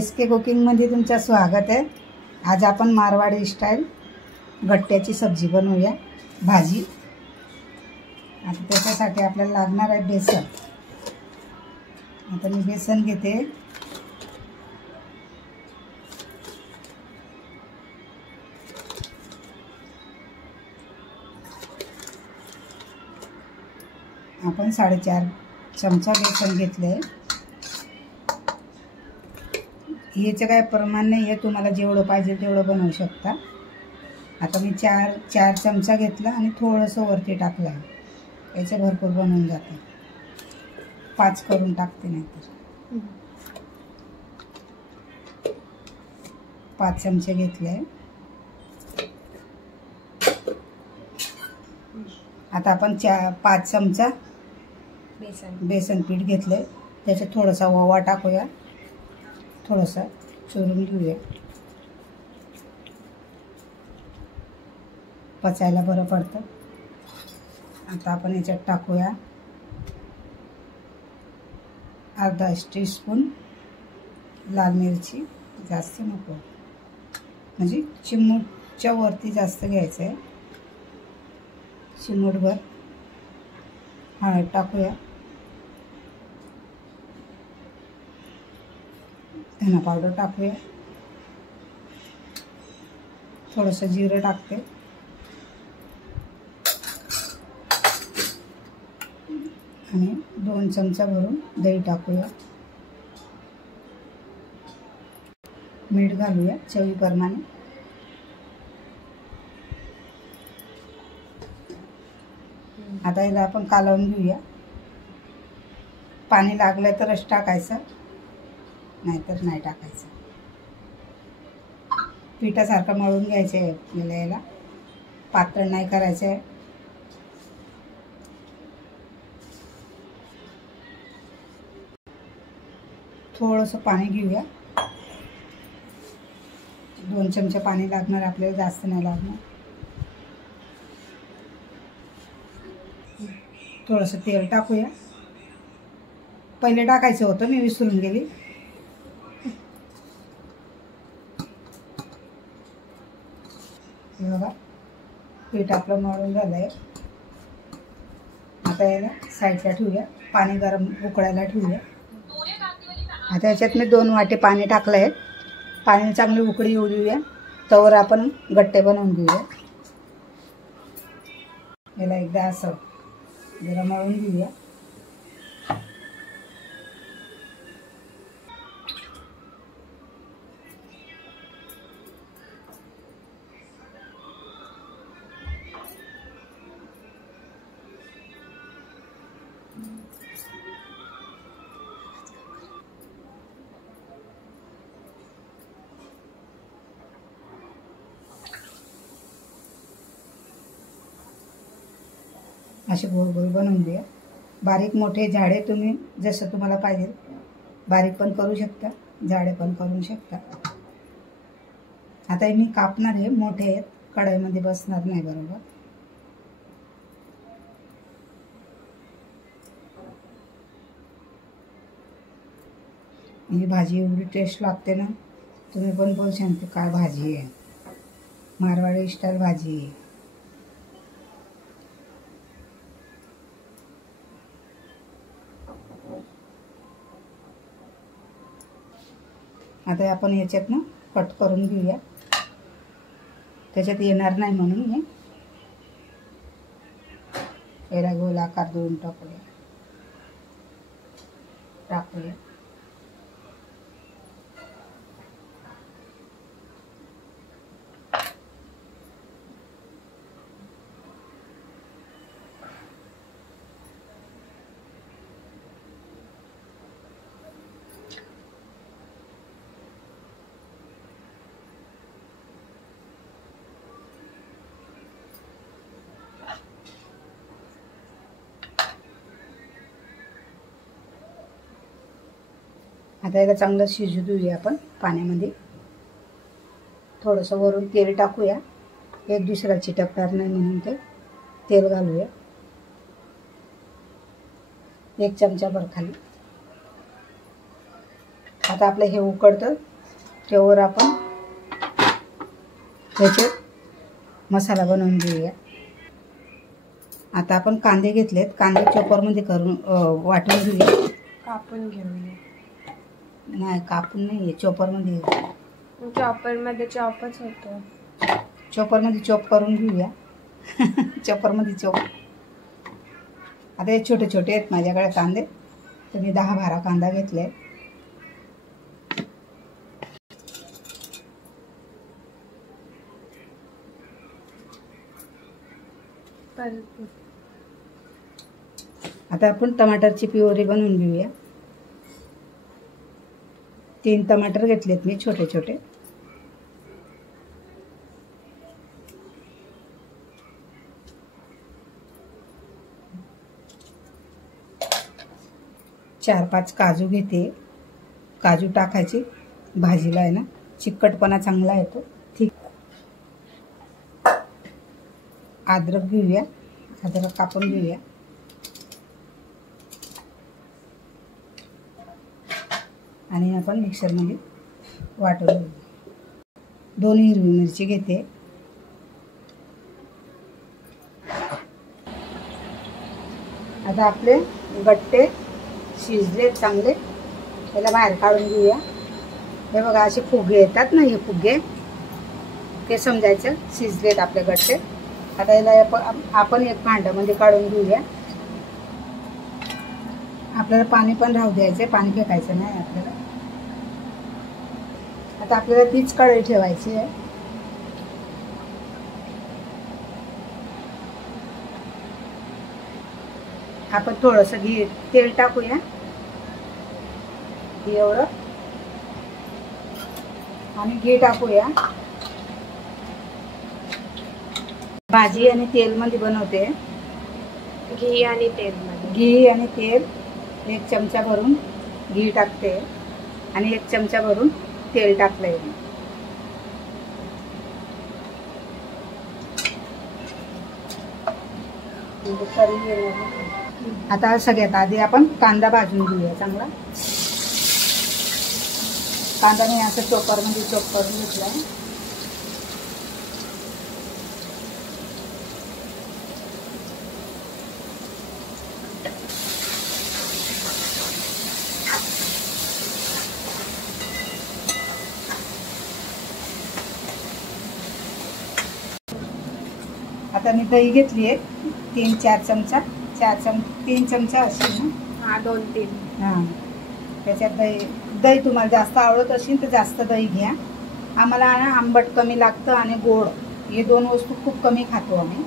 SK कुकिंगमध्ये तुमचं स्वागत आहे। आज आपण मारवाडी स्टाईल गट्ट्याची सब्जी बनवूया, भाजी। आता त्याच्यासाठी आपल्याला लागणार आहे बेसन। आता मी बेसन घेते, आपण 4.5 चमचा बेसन घेतले। याचं काय प्रमाण नाही आहे, तुम्हाला जेवढं पाहिजे तेवढं बनवू शकता। आता मी 4 चमचा घेतला आणि थोडंसं वरती टाकलं, याचे भरपूर बनवून जाते। 5 करून टाकते, नाहीतर 5 चमचे घेतले। आता आपण 5 चमचा बेसन पीठ घेतले, त्याच्यात थोडासा ओवा टाकूया, थोडासा चुरून घेऊया, पचायला बरं पडतं। आता आपण याच्यात टाकूया अर्धा टीस्पून लाल मिरची, जास्त नको, म्हणजे चिमूटच्या वरती जास्त घ्यायचं आहे। चिमूटभर हळद टाकूया, धना पावडर टाकूया, थोडंसं जिरं टाकते आणि 2 चमचा भरून दही टाकूया। मीठ घालूया चवीप्रमाणे। आता याला आपण कालवून घेऊया। पाणी लागलं तरच टाकायचं, नाहीतर नाही टाकायचं। पिठासारखं मळून घ्यायचं आहे आपल्याला, याला पातळ नाही करायचं आहे। थोडंसं पाणी घेऊया, 2 चमचे पाणी लागणार आपल्याला, जास्त नाही लागणार। थोडंसं तेल टाकूया, पहिले टाकायचं होतं, मी विसरून गेली। बघा, पीठ आपलं मळून झालंय। आता याला साईडला ठेवूया, पाणी गरम उकळायला ठेवूया। आता याच्यात मी 2 वाटी पाणी टाकलंय, पाणी चांगली उकळी येऊ देऊया, तवर आपण गट्टे बनवून घेऊया। याला एकदा असं जरा मळून घेऊया। असे गोल गोल बनवून द्या। बारीक मोठे जाडे तुम्ही जसं तुम्हाला पाहिजे, बारीक पण करू शकता, जाडे पण करू शकता। आता मी कापणार आहे, मोठे आहेत, कढईमध्ये बसणार नाही बरोबर। ही भाजी एवढी टेस्ट लागते ना, तुम्ही पण बोल सांगते काय भाजी आहे, मारवाडी स्टाईल भाजी आहे। आता आपण याच्यात ना कट करून घेऊया, त्याच्यात येणार नाही म्हणून मी याला गोल आकार देऊन टाकूया। आता याला चांगलं शिजू देऊया आपण पाण्यामध्ये। थोडंसं वरून तेल टाकूया, एक दुसरा चिटकणार नाही म्हणून ते तेल घालूया, 1 चमचा भर खाली। आता आपलं हे उकडतं त्यावर आपण त्याचे मसाला बनवून घेऊया. आता आपण कांदे घेतलेत, कांदे चॉपरमध्ये करून वाटून घेऊया. कापून घेऊया. नाही कापून नाही आहे, चॉपरमध्ये. चॉपरमध्ये चॉपच होतो. चॉपरमध्ये चॉप करून घेऊया. चॉपरमध्ये चॉप. आता हे छोटे छोटे आहेत माझ्याकडे कांदे, तर मी 10-12 कांदा घेतले. आता आपण टमाटरची प्युरी बनवून घेऊया. 3 टमाटर घेतलेत मी छोटे छोटे. चार 5 काजू घेते. काजू टाकायची भाजीला, आहे ना, चिकटपणा चांगला येतो. ठीक. अद्रक घेऊया, अद्रक कापून घेऊया. आणि आपण मिक्सरमध्ये वाटून घेऊ. 2 हिरवी मिरची घेते. आता आपले गट्टे शिजले चांगले, त्याला बाहेर काढून घेऊया. हे बघा असे फुगे येतात ना, हे फुगे, ते समजायचं शिजलेत आपले गट्टे. आता याला आपण एक भांड्यामध्ये काढून घेऊया. आपल्याला पाणी पण राहू द्यायचं, पाणी फेकायचं नाही आपल्याला. आता आपल्याला तीच कढई ठेवायची आहे. आपण थोडंसं तेल टाकूया एवढं, आणि घी टाकूया. भाजी आणि तेल मध्ये बनवते. घी आणि तेल मध्ये. घी आणि तेल 1 चमचा भरून घी टाकते आणि 1 चमचा भरून तेल टाकलंय. आता सगळ्यात आधी आपण कांदा भाजून घेऊया चांगला. कांदा मी असं चॉपरमध्ये चॉप करून घेतलाय. आता मी दही घेतली आहे 3-4 चमचा. 3 चमचा असेल ना. हां, 2-3. हां, त्याच्यात दही तुम्हाला जास्त आवडत असेल तर जास्त दही घ्या. आम्हाला ना आंबट कमी लागतं आणि गोड, हे 2 वस्तू खूप कमी खातो आम्ही.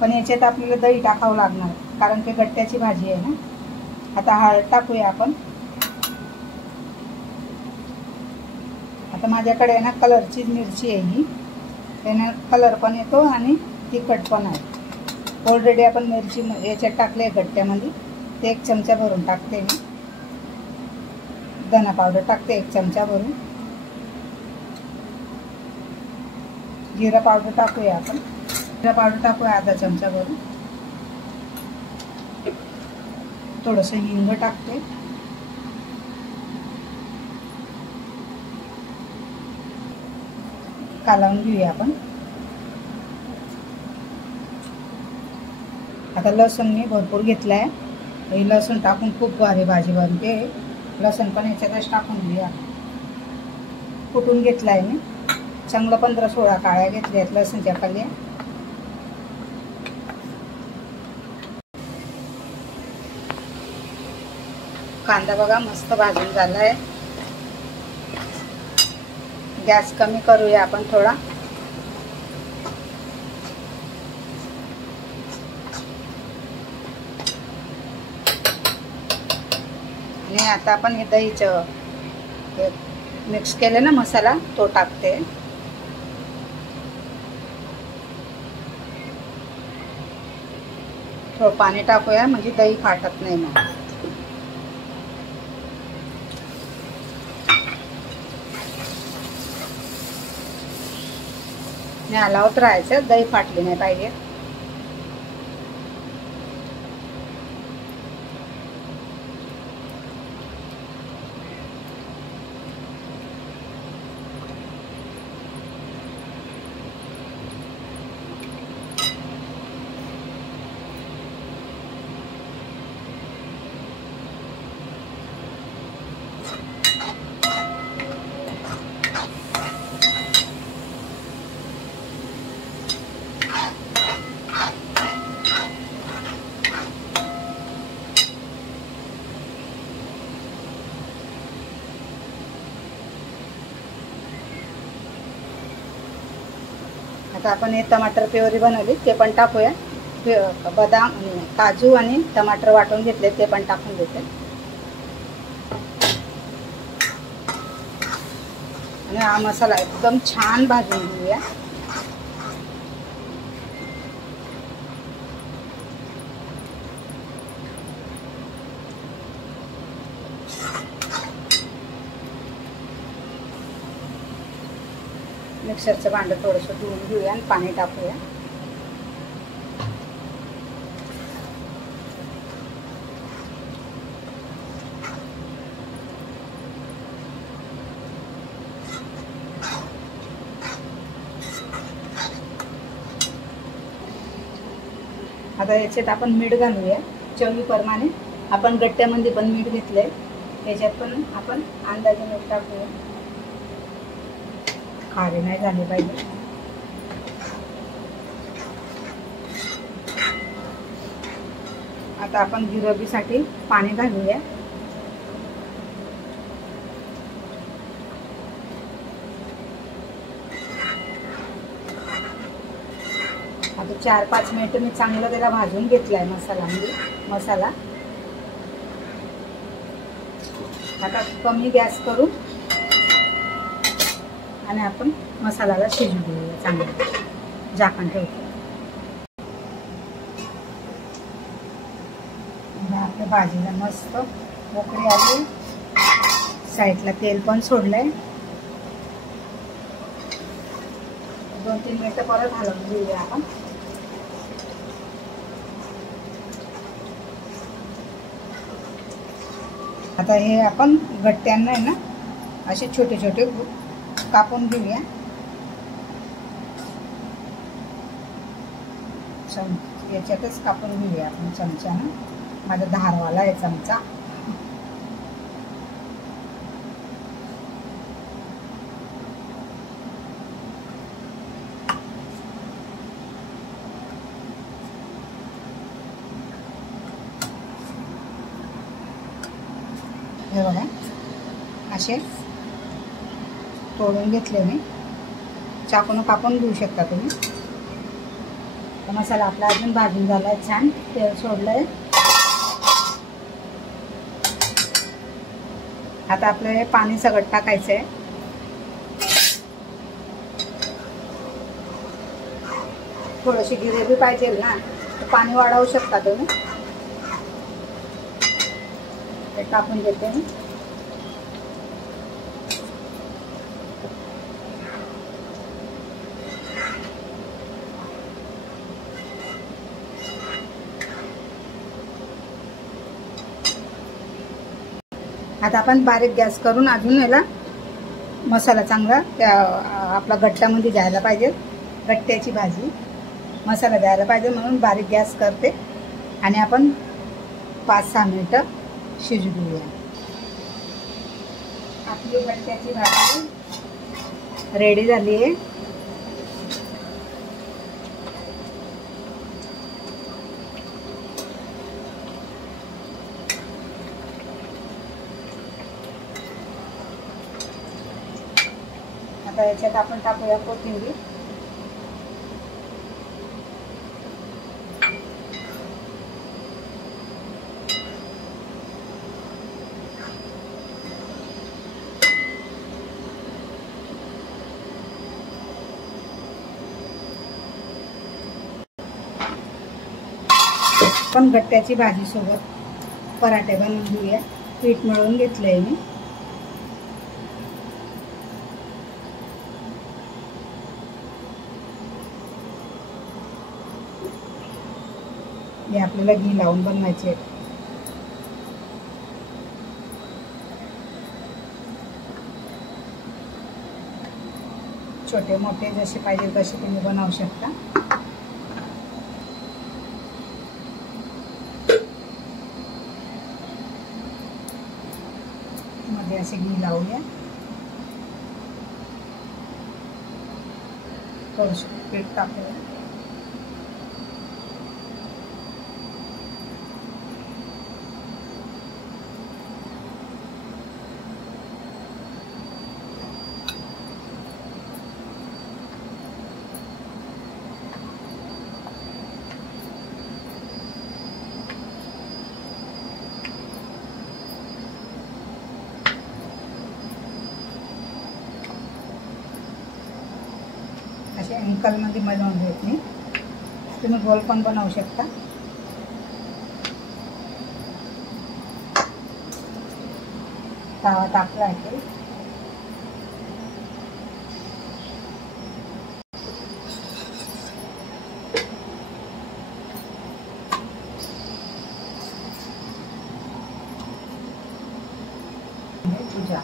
पण याच्यात आपल्याला दही टाकावं लागणार, कारण ते गट्ट्याची भाजी आहे ना. आता हळद टाकूया आपण. आता माझ्याकडे आहे ना कलरची मिरची आहे ही, त्यानं कलर पण येतो आणि तिखट पण आहे. ऑलरेडी आपण मिरची याच्यात टाकले गट्ट्यामध्ये, ते 1 चमचा भरून टाकते मी. धना पावडर टाकते 1 चमचा भरून. जिरा पावडर टाकूया आपण. जिरा पावडर टाकूया अर्धा चमचा भरून. थोडंसं हिंग टाकते. कालवून घेऊया आपण. आता लसूण मी भरपूर घेतला आहे. हे लसूण टाकून खूप भारी भाजी बनते. लसूण पण याच्यातच टाकून घेऊया. कुटून घेतला आहे मी चांगलं. 15-16 काळ्या घेतल्या आहेत लसूणच्या कल्या. कांदा बघा मस्त भाजून झाला आहे. गॅस कमी करूया आपण थोडा. आणि आता आपण हे दहीचं मिक्स केलं ना मसाला, तो टाकते. थोडं पाणी टाकूया म्हणजे दही फाटत नाही मग. हलवत राहायचं, दही फाटली नाही पाहिजे. आता आपण हे टमाटर प्युरी बनवली ते पण टाकूया. बदाम, काजू आणि टमाटर वाटून घेतले ते पण टाकून देते. आणि हा मसाला एकदम छान भाजून घेऊया. मिक्सरचं भांडं थोडंसं धुवून घेऊया आणि पाणी टाकूया. आता याच्यात आपण मीठ घालूया चवीप्रमाणे. आपण गट्ट्यामध्ये पण मीठ घेतलंय, त्याच्यात पण आपण अंदाजे मीठ टाकूया. खारे नाही झाले पाहिजे. आता आपण गिरवीसाठी पाणी घालूया. आता 4-5 मिनिट मी चांगलं त्याला भाजून घेतलाय मसाला. आता कमी गॅस करू आणि आपण मसाल्याला शिजू देऊया चांगलं. झाकण ठेवतो. आपल्या भाजीला मस्त मोकळी आली. साईडला तेल पण सोडलंय. 2-3 मिनिटं परत हलवून घेऊया आपण. आता हे आपण गट्ट्यांना आहे ना असे छोटे छोटे कापून घेऊया. याच्यातच कापून घेऊया आपण चमच्यानं. माझा धारवाला आहे चमचा. हे बघा असे तोडून घेतले मी. चाकून कापून घेऊ शकता तुम्ही. मसाला आपला अजून भाजून झालाय छान. तेल सोडलंय. आता आपलं हे पाणी सगळं टाकायचं आहे. थोडीशी ग्रेव्ही पाहिजे ना तर पाणी वाढवू शकता तुम्ही. ते टाकून देते मी. आता आपण बारीक गॅस करून अजून याला मसाला चांगला त्या आपला गट्ट्यामध्ये जायला पाहिजे. गट्ट्याची भाजी मसाला द्यायला पाहिजे म्हणून बारीक गॅस करते. आणि आपण 5-6 मिनिटं शिजू देऊया. आपली गट्ट्याची भाजी रेडी झाली आहे. आता याच्यात आपण टाकूया कोथिंबीर. पण गट्ट्याची भाजी सोबत पराठे बनवून घेऊया. पीठ मळून घेतलंय मी. हे आपल्याला घी लावून बनवायचे. छोटे मोठे जसे पाहिजे तसे तुम्ही बनवू शकता. मध्ये असे घी लावूया. थोडंसं पीठ टाकूया. असे अंकलमध्ये बनवून घेत मी. तुम्ही गोल पण बनवू शकता. तवा तापला आहे. तुझ्या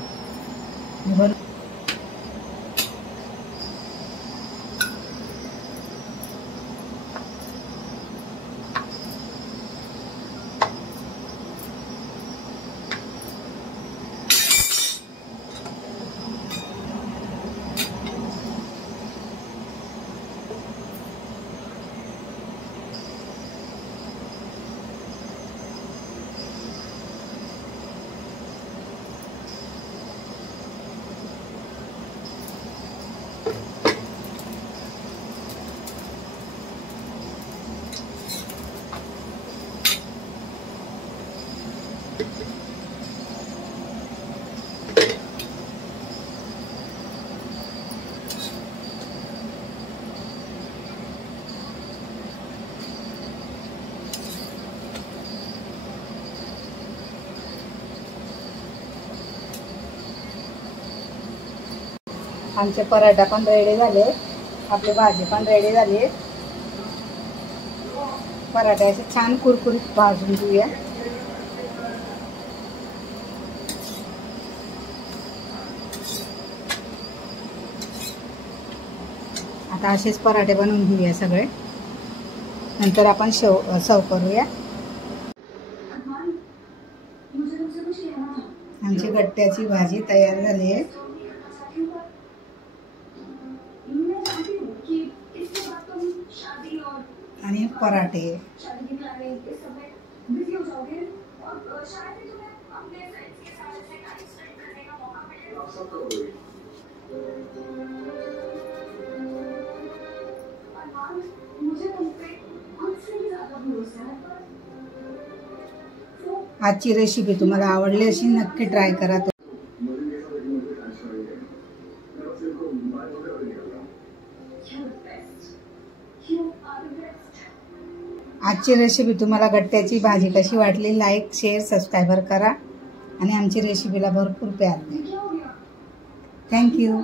आमचे पराठा पण रेडी झाले. आपली भाजी पण रेडी झाली. पराठा असे छान कुरकुरीत भाजून घेऊया. आता असेच पराठे बनवून घेऊया सगळे. नंतर आपण सर्व करूया. आमची गट्ट्याची भाजी तयार झाली आहे. आणि पराठे. आजची रेसिपी तुम्हाला आवडली अशी नक्की ट्राय करा. आजची रेसिपी तुम्हाला गट्ट्याची भाजी कशी वाटली लाईक शेअर सबस्क्राईबर करा आणि आमची रेसिपीला भरपूर प्यार द्या. थँक्यू.